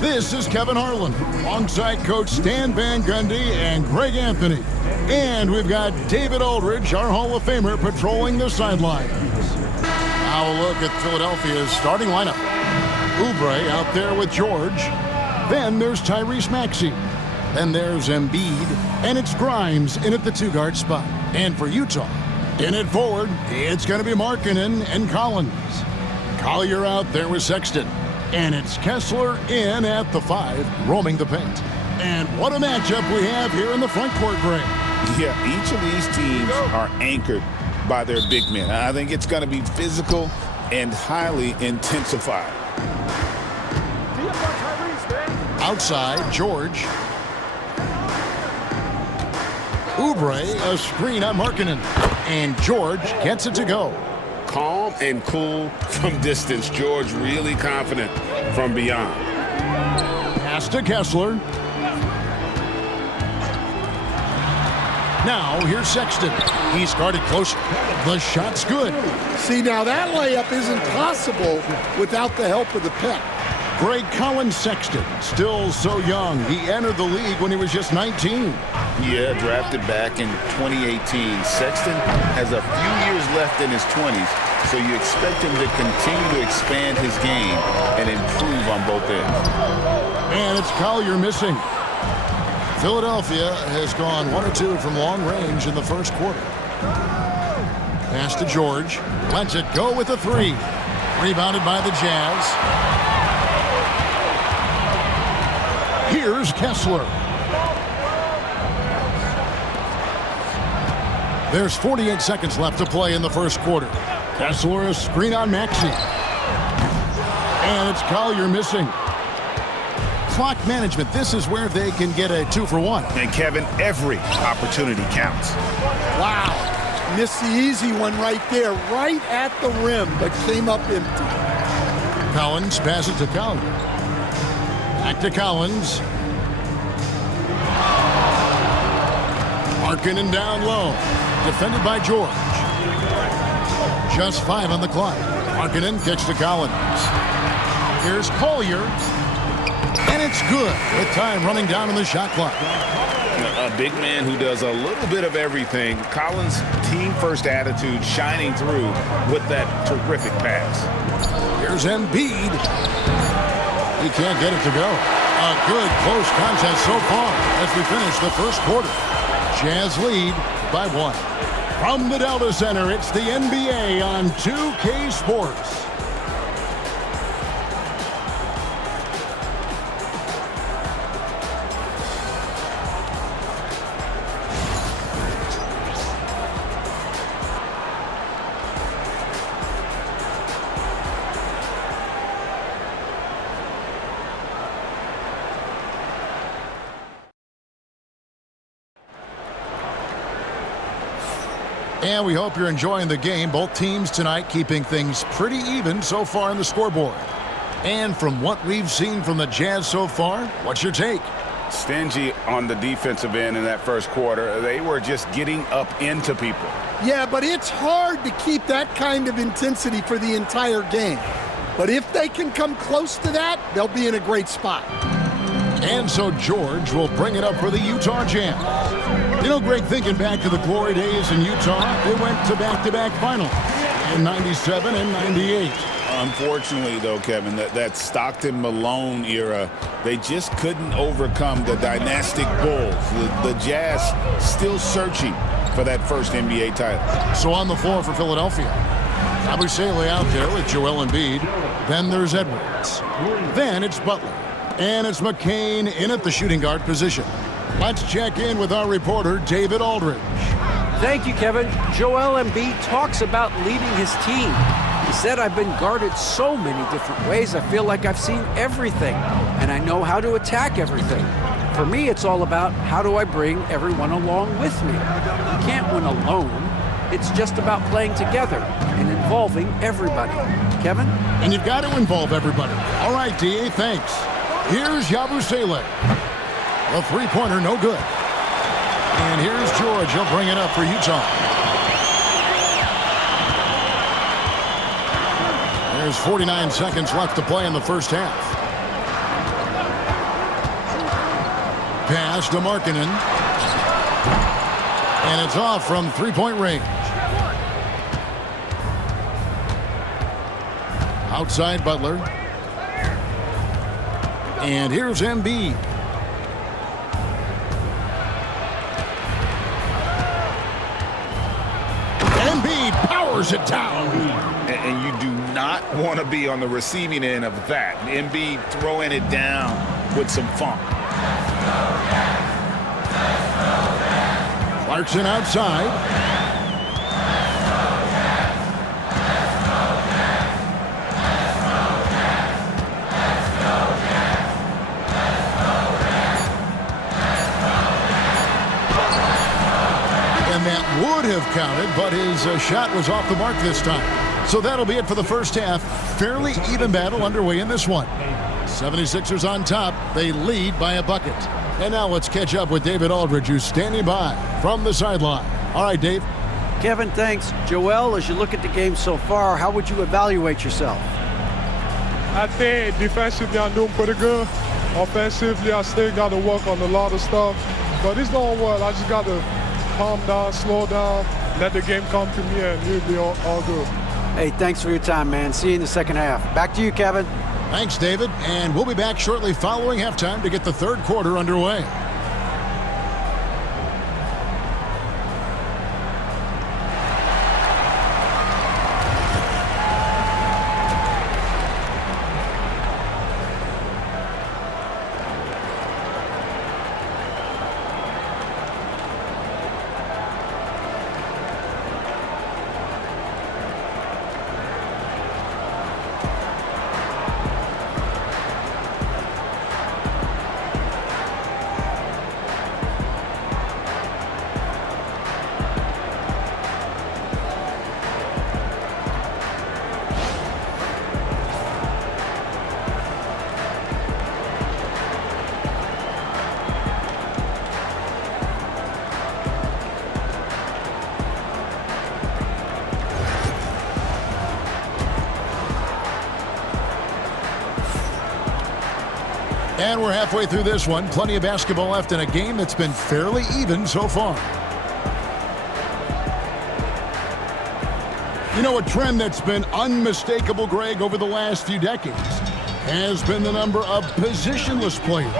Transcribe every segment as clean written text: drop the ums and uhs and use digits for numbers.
This is Kevin Harlan, alongside Coach Stan Van Gundy and Greg Anthony. And we've got David Aldridge, our Hall of Famer, patrolling the sidelines. Now a look at Philadelphia's starting lineup. Oubre out there with George. Then there's Tyrese Maxey. Then there's Embiid. And it's Grimes in at the two-guard spot. And for Utah, in at forward, it's going to be Markkanen and Collins. Collier out there with Sexton. And it's Kessler in at the 5, roaming the paint. And what a matchup we have here in the front court, Greg. Yeah, each of these teams are anchored by their big men. I think it's going to be physical and highly intensified. Outside, George. Oubre, a screen on Markkanen. And George gets it to go. Calm and cool from distance. George really confident from beyond. Pass to Kessler. Now here's Sexton. He's guarded closer. The shot's good. See, now that layup isn't possible without the help of the pick. Greg Collins Sexton, still so young. He entered the league when he was just 19. Yeah, drafted back in 2018. Sexton has a few years left in his 20s, so you expect him to continue to expand his game and improve on both ends. And it's Collier missing. Philadelphia has gone 1 or 2 from long range in the first quarter. Pass to George. Lets it go with a 3. Rebounded by the Jazz. Here's Kessler. There's 48 seconds left to play in the first quarter. Kessler, a screen on Maxey. And it's Collier missing. Clock management, this is where they can get a 2-for-1. And Kevin, every opportunity counts. Wow. Missed the easy one right there, right at the rim, but came up empty. Collins passes to Collier. Back to Collins. Markkanen down low. Defended by George. Just 5 on the clock. Markkanen kicks to Collins. Here's Collier. And it's good with time running down on the shot clock. A big man who does a little bit of everything. Collins' team-first attitude shining through with that terrific pass. Here's Embiid. He can't get it to go. A good close contest so far as we finish the first quarter. Jazz lead by 1. From the Delta Center, it's the NBA on 2K Sports. And we hope you're enjoying the game. Both teams tonight keeping things pretty even so far in the scoreboard. And from what we've seen from the Jazz so far, what's your take? Stingy on the defensive end in that first quarter. They were just getting up into people. Yeah, but it's hard to keep that kind of intensity for the entire game. But if they can come close to that, they'll be in a great spot. And so George will bring it up for the Utah Jazz. You know, Greg, thinking back to the glory days in Utah, they went to back-to-back finals in 97 and 98. Unfortunately, though, Kevin, that Stockton-Malone era, they just couldn't overcome the dynastic Bulls. The Jazz still searching for that first NBA title. So on the floor for Philadelphia, Abusele out there with Joel Embiid. Then there's Edwards. Then it's Butler. And it's McCain in at the shooting guard position. Let's check in with our reporter, David Aldridge. Thank you, Kevin. Joel Embiid talks about leading his team. He said, "I've been guarded so many different ways. I feel like I've seen everything, and I know how to attack everything. For me, it's all about how do I bring everyone along with me. You can't win alone. It's just about playing together and involving everybody." Kevin? And you've got to involve everybody. All right, D.A., thanks. Here's Yabusele. The three-pointer, no good. And here's George. He'll bring it up for Utah. There's 49 seconds left to play in the first half. pass to Markkanen. And it's off from three-point range. Outside Butler. And here's Embiid. Embiid powers it down. And you do not want to be on the receiving end of that. Embiid throwing it down with some funk. Clarkson outside. And that would have counted, but his shot was off the mark this time. So that'll be it for the first half. Fairly even battle underway in this one. 76ers on top. They lead by a bucket. And now let's catch up with David Aldridge, who's standing by from the sideline. All right, Dave. Kevin, thanks. Joel, as you look at the game so far, how would you evaluate yourself? I think defensively I'm doing pretty good. Offensively, I still got to work on a lot of stuff. But it's going well. I just got to calm down, slow down, let the game come to me, and it'll be all good. Hey, thanks for your time, man. See you in the second half. Back to you, Kevin. Thanks, David. And we'll be back shortly following halftime to get the third quarter underway. And we're halfway through this one. Plenty of basketball left in a game that's been fairly even so far. You know, a trend that's been unmistakable, Greg, over the last few decades has been the number of positionless players.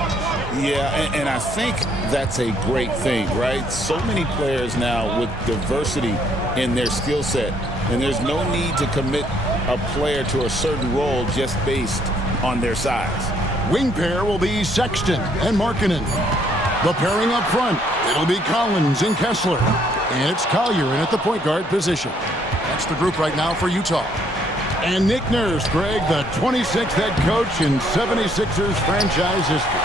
Yeah, and I think that's a great thing, right? So many players now with diversity in their skill set, and there's no need to commit a player to a certain role just based on their size. Wing pair will be Sexton and Markkanen. The pairing up front, it'll be Collins and Kessler. And it's Collier in at the point guard position. That's the group right now for Utah. And Nick Nurse, Greg, the 26th head coach in 76ers franchise history.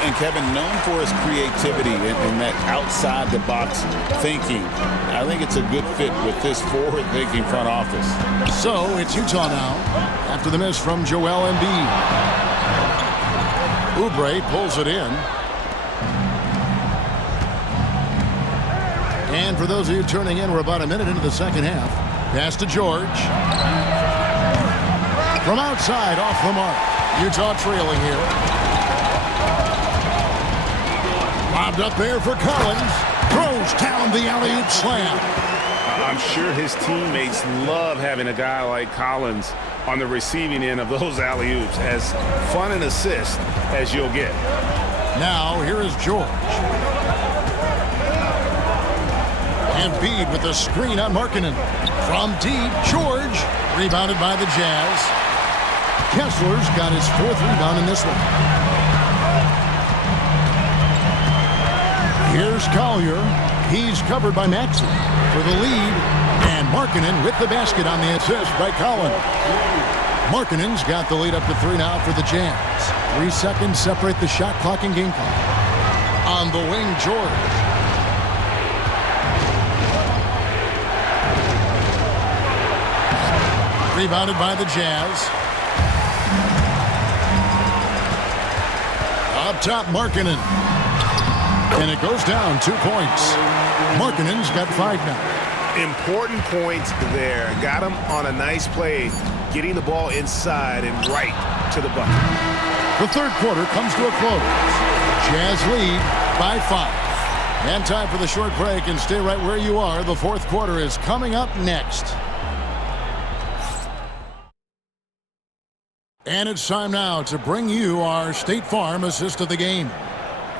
And Kevin, known for his creativity and that outside-the-box thinking, I think it's a good fit with this forward-thinking front office. So it's Utah now after the miss from Joel Embiid. Oubre pulls it in. And for those of you turning in, we're about a minute into the second half. Pass to George. From outside, off the mark. Utah trailing here. Lobbed up there for Collins. Throws down the alley-oop slam. I'm sure his teammates love having a guy like Collins on the receiving end of those alley-oops. As fun an assist as you'll get. Now, here is George. Embiid with the screen on Markkanen. From deep, George. Rebounded by the Jazz. Kessler's got his fourth rebound in this one. Here's Collier. He's covered by Maxey for the lead. And Markkanen with the basket on the assist by Collins. Markkanen's got the lead up to 3 now for the Jazz. 3 seconds separate the shot clock and game clock. On the wing, George. Rebounded by the Jazz. Up top, Markkanen. And it goes down 2 points. Markkanen's got 5 now. Important points there. Got him on a nice play, getting the ball inside and right to the bucket. The third quarter comes to a close. Jazz lead by 5. And time for the short break, and stay right where you are. The fourth quarter is coming up next. And it's time now to bring you our State Farm assist of the game.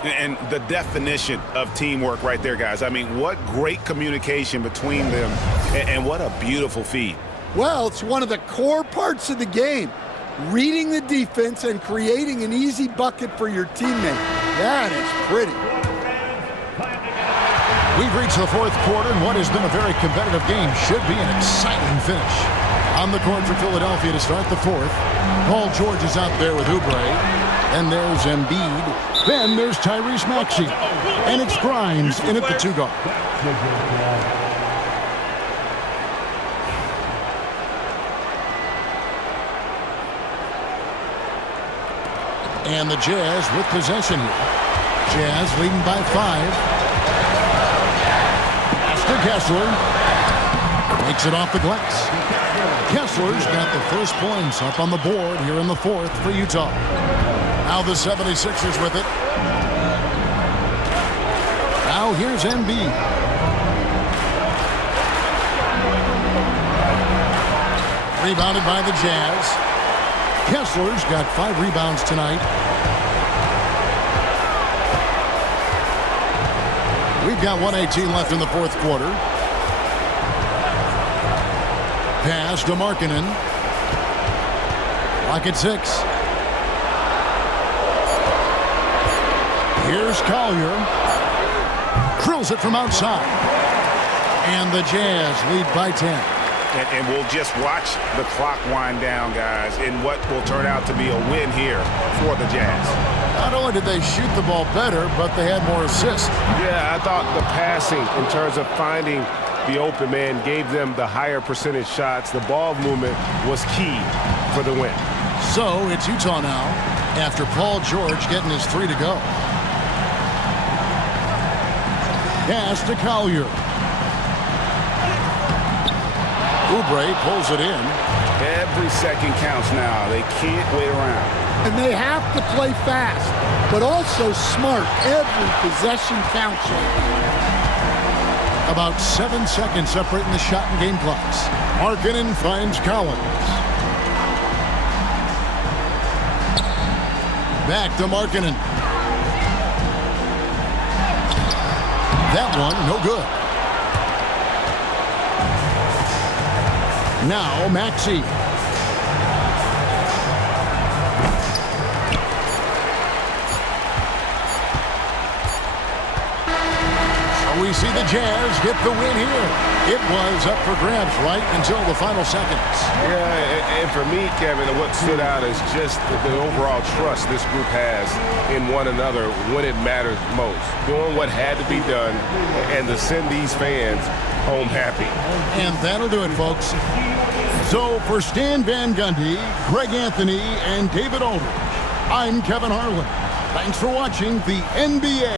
And the definition of teamwork right there, guys. I mean, what great communication between them, and what a beautiful feed. Well, it's one of the core parts of the game. Reading the defense and creating an easy bucket for your teammate. That is pretty. We've reached the fourth quarter, and what has been a very competitive game should be an exciting finish. On the court for Philadelphia to start the fourth. Paul George is out there with Oubre. And there's Embiid. Then there's Tyrese Maxey. And it's Grimes in at the 2 guard. And the Jazz with possession here. Jazz leading by 5. Master Kessler makes it off the glass. Kessler's got the first points up on the board here in the fourth for Utah. Now the 76ers with it. Now here's Embiid. Rebounded by the Jazz. Kessler's got 5 rebounds tonight. We've got 1:18 left in the fourth quarter. Pass to Markkanen. Lock at 6. Here's Collier. Drills it from outside. And the Jazz lead by 10. And we'll just watch the clock wind down, guys, in what will turn out to be a win here for the Jazz. Not only did they shoot the ball better, but they had more assists. Yeah, I thought the passing in terms of finding the open man gave them the higher percentage shots. The ball movement was key for the win. So it's Utah now after Paul George getting his 3 to go. Pass to Collier. Oubre pulls it in. Every second counts now. They can't wait around. And they have to play fast, but also smart. Every possession counts. About 7 seconds separating the shot and game clocks. Markkanen finds Collins. Back to Markkanen. That one, no good. Now, Maxey. So we see the Jazz get the win here. It was up for grabs right until the final seconds. Yeah, and for me, Kevin, what stood out is just the overall trust this group has in one another when it matters most. Doing what had to be done and to send these fans home happy. And that'll do it, folks. So for Stan Van Gundy, Greg Anthony, and David Aldridge, I'm Kevin Harlan. Thanks for watching the NBA.